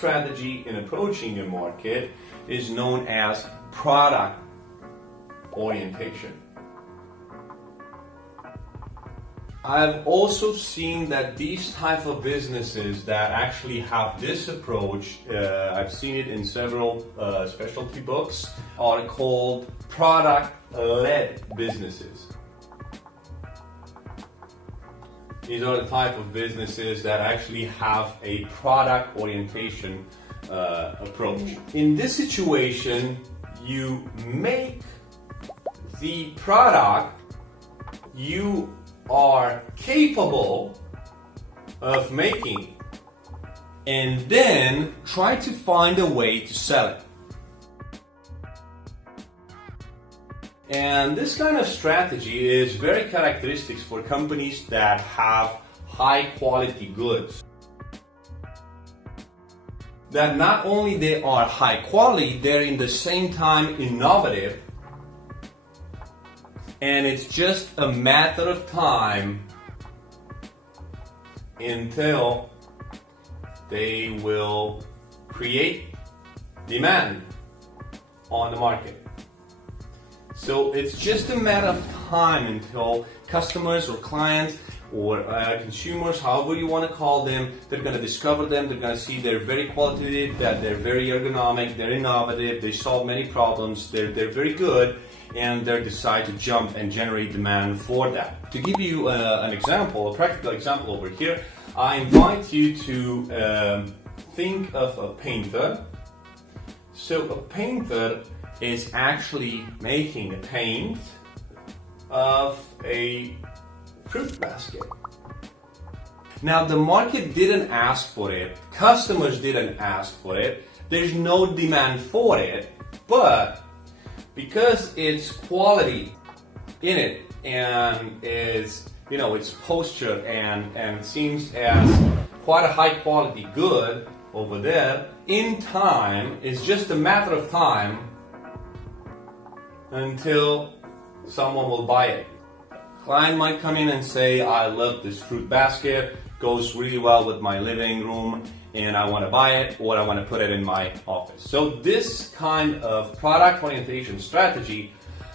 strategy in approaching a market is known as product orientation. I've also seen that these type of businesses that actually have this approach, I've seen it in several specialty books, are called product-led businesses. These are the type of businesses that actually have a product orientation approach. In this situation, you make the product you are capable of making and then try to find a way to sell it. And this kind of strategy is very characteristic for companies that have high quality goods. That not only they are high quality, they're in the same time innovative. And it's just a matter of time until they will create demand on the market. So it's just a matter of time until customers or clients or consumers, however you want to call them, they're going to discover them, they're going to see they're very qualitative, that they're very ergonomic, they're innovative, they solve many problems, they're very good, and they decide to jump and generate demand for that. To give you an example, a practical example over here, I invite you to think of a painter. So a painter is actually making a paint of a fruit basket. Now the market didn't ask for it, customers didn't ask for it, there's no demand for it, but because it's quality in it and it's, you know, it's posture and seems as quite a high quality good over there, in time, it's just a matter of time until someone will buy it. Client might come in and say, I love this fruit basket, goes really well with my living room, and I want to buy it or I want to put it in my office. So this kind of product orientation strategy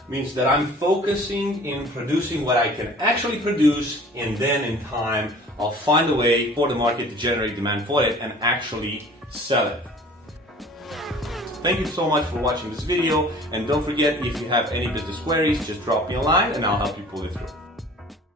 means that I'm focusing in producing what I can actually produce, and then in time I'll find a way for the market to generate demand for it and actually sell it. Thank you so much for watching this video, and don't forget, if you have any business queries, just drop me a line and I'll help you pull it through.